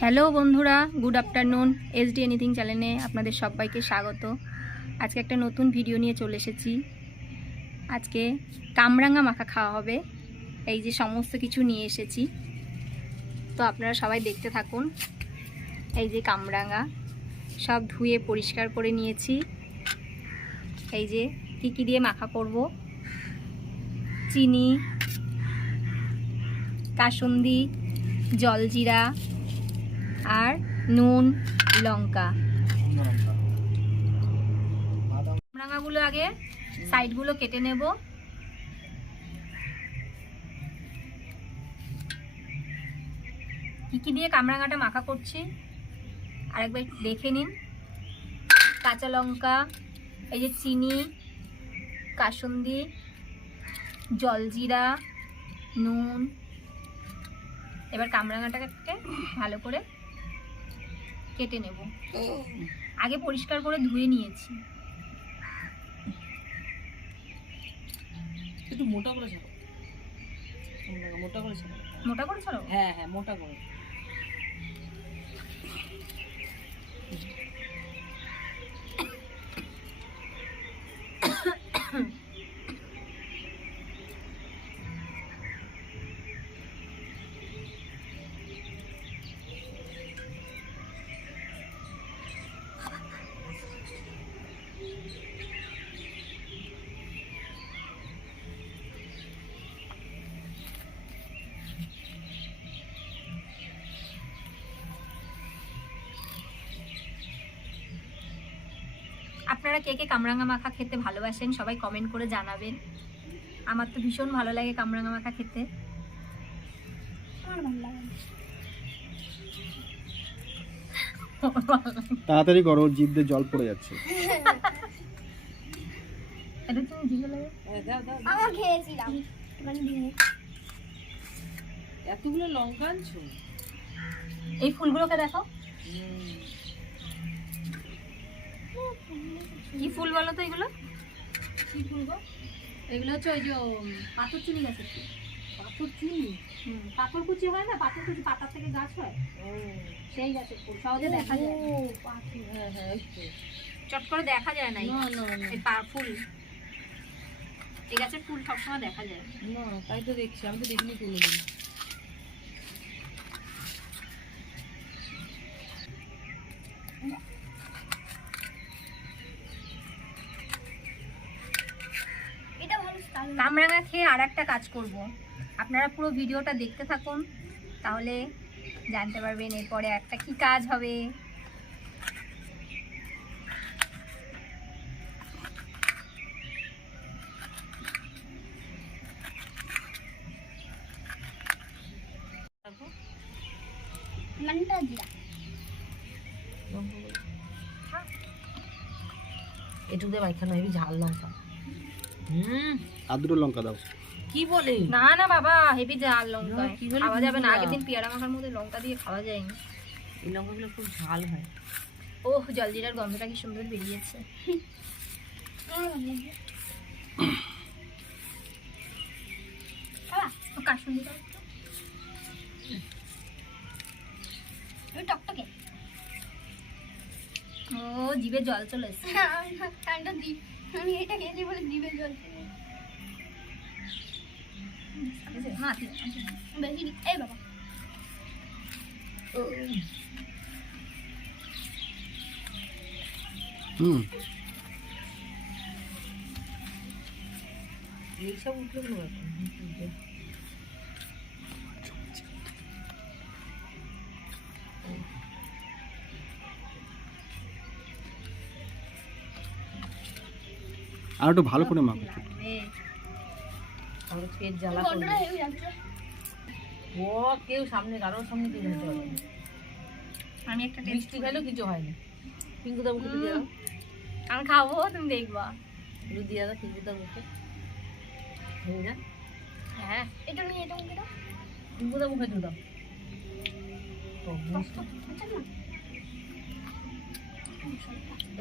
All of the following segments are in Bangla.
হ্যালো বন্ধুরা, good afternoon S D anything চ্যানেলে আপনাদের সবাইকে স্বাগত। আজকে একটা নতুন ভিডিও নিয়ে চলে এসেছি। আজকে কামরাঙা মাখা খাওয়া হবে, এই যে সমস্ত কিছু নিয়ে এসেছি। তো আপনারা সবাই দেখতে থাকুন, এই যে কামরাঙা, সব ধুয়ে পরিষ্কার করে নিয়েছি। এই যে কী কী দিয়ে মাখা করব? চিনি, কাসুন্দি, জলজিরা আর নুন, লঙ্কা। কামরাঙাগুলো আগে সাইডগুলো কেটে নেব। কি কি দিয়ে কামরাঙাটা মাখা করছি? আরেকবার দেখে নিন। কাঁচা লঙ্কা, এই যে চিনি, কাসুন্দি, জলজিরা, নুন। এবার কামরাঙাটাকে ভালো করে কেটে নেব। আগে পরিষ্কার করে ধুয়ে নিয়েছি। একটু মোটা করে ছাড়ো। মোটা করে ছাড়ো। মোটা করে ছাড়ো হ্যাঁ হ্যাঁ মোটা করে। আপনারা কে কে কামরাঙা মাখা খেতে ভালোবাসেন সবাই কমেন্ট করে জানাবেন। আমার তো ভীষণ ভালো লাগে কামরাঙা মাখা খেতে। তাড়াতাড়ি করো জিভ দিয়ে জল পড়ে যাচ্ছে। এটা তুমি জিভে লাগে দাও দাও দাও। আমার খেয়েছিলাম এতগুলো লঙ্কা আনছো? এই ফুলগুলোকে দেখো কি ফুল বলো তো এগুলো? কি ফুল গো? এগুলো হচ্ছে ওই যে পাথর চুনি গাছের ফুল। পাথর চিনি? পাথর কুচি হয় না? পাথর কুচি পাতার থেকে গাছ হয়। ও। সেই গাছের ফুল সহজে দেখা যায়। হ্যাঁ হ্যাঁ চট করে দেখা যায় না এই পা- ফুল। এই গাছের ফুল সবসময় দেখা যায়। না। তাই তো দেখছি। আমি তো দেখিনি এটা ভালো স্টাইল কামরাঙা আর একটা কাজ করব। আপনারা পুরো ভিডিওটা দেখতে থাকুন তাহলে জানতে পারবেন এরপরে একটা কি কাজ হবে। জিরা। এটুকু দিয়ে হেবি ঝাল লঙ্কা হুম। আর দুটো লঙ্কা দাও। কি বলে? না না বাবা হেভি জাল লঙ্কা। কি বলে খাওয়া যাবে না। আগের দিন পেয়ারা মাখার মধ্যে লঙ্কা দিয়ে খাওয়া যায়নি। এই লঙ্কাগুলো খুব ঝাল হয়। ওহ জলজিরার গন্ধটা কি সুন্দর বেরিয়েছে? ও জিভে জল চলে এসছে। আমি এটা খেয়েছি বলে জিভে জল চলে এসেছে। না ঠিক আছে। বেশি দি- এই বাবা হুম এইসব উঠল কোনো ব্যাপার না। আর একটু ভালো করে মাখো লাগবে। আমার পেট জ্বালা করবে ও কেউ সামনে কারোর সামনে কেউ পারবে আমি একটা মিষ্টি খেলেও কিছু হয় না পিঙ্কু দা মুখে দিয়ে আমি খাব তুমি দেখবা। একটু দিয়ে দাও পিঙ্কু দা মুখে হয়ে। যা হ্যাঁ এটা নিয়ে এটা মুখে দাও। পিঙ্কু দা মুখে দাও।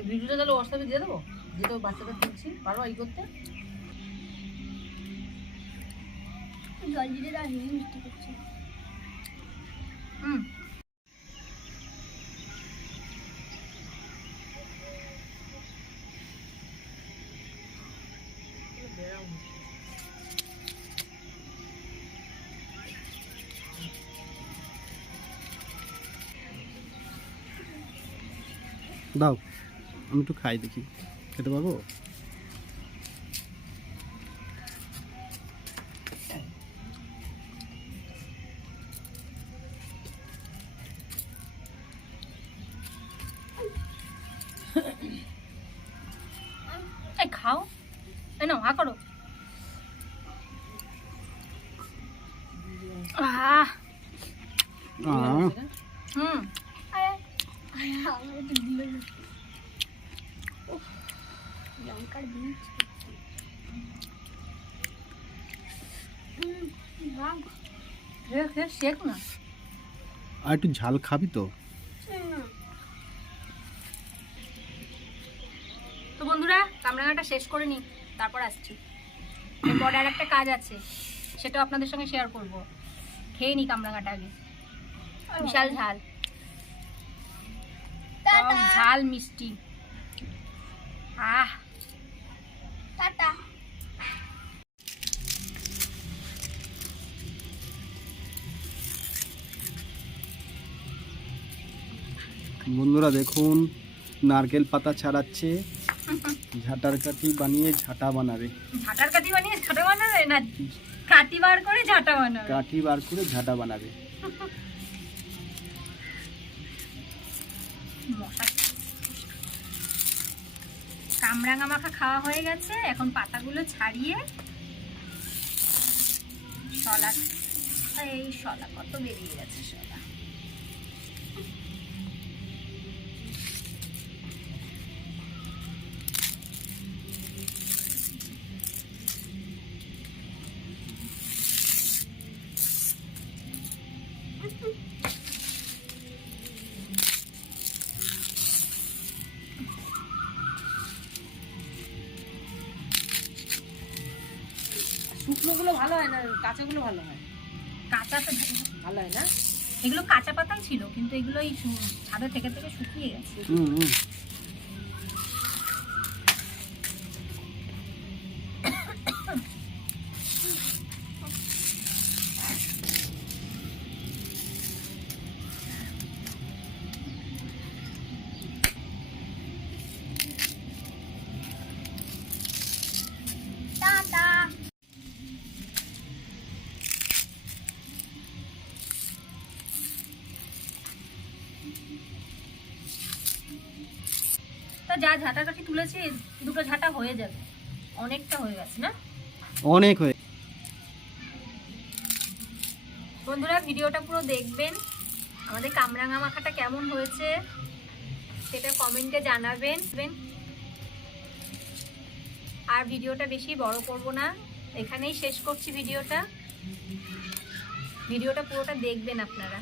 ভিডিওটা তাহলে হোয়াটসঅ্যাপে দিয়ে দেবো? যেটা বাচ্চাদের তুলছি। পারো এই করতে? জল দিতে তার হেভি মিষ্টি করছে হুম দাও আমি একটু খাই দেখি খেতে পারবো নাও হা করো। হুম। লঙ্কার বীজ শেখ না। আর একটু ঝাল খাবি তো। তো বন্ধুরা কামরাঙাটা শেষ করে নিই তারপর আসছি। এরপরে আর একটা কাজ আছে সেটাও আপনাদের সঙ্গে শেয়ার করব। খেয়ে নিই কামরাঙাটা আগে। বিশাল ঝাল। ঝাল মিষ্টি। আহ। টাটা। বন্ধুরা দেখুন নারকেল পাতা ছাড়াচ্ছে। ঝাঁটার কাঠি বানিয়ে ঝাঁটা বানাবে। ঝাঁটার কাঠি বানিয়ে ঝাঁটা বানাবে? না কাঠি বার করে ঝাঁটা বানাবে। কাঠি বার করে ঝাঁটা বানাবে। কামরাঙা মাখা খাওয়া হয়ে গেছে। এখন পাতাগুলো ছাড়িয়ে শলা এই শলা কত বেরিয়ে গেছে শলা? শুকনোগুলো ভালো হয় না কাঁচাগুলো ভালো হয়? কাঁচা তো ভালো হয়। না? এগুলো কাঁচা পাতাই ছিল কিন্তু এগুলো এই ছাদে থেকে থেকে শুকিয়ে গেছে। যা ঝাঁটা কাঠি তুলেছি দুটো ঝাঁটা হয়ে যাবে। অনেকটা হয়ে গেছে না? অনেক হয়ে বন্ধুরা ভিডিওটা পুরো দেখবেন। আমাদের কামরাঙা মাখাটা কেমন হয়েছে সেটা কমেন্টে জানাবেন। আর ভিডিওটা বেশি বড় করব না। এখানেই শেষ করছি ভিডিওটা। ভিডিওটা পুরোটা দেখবেন আপনারা।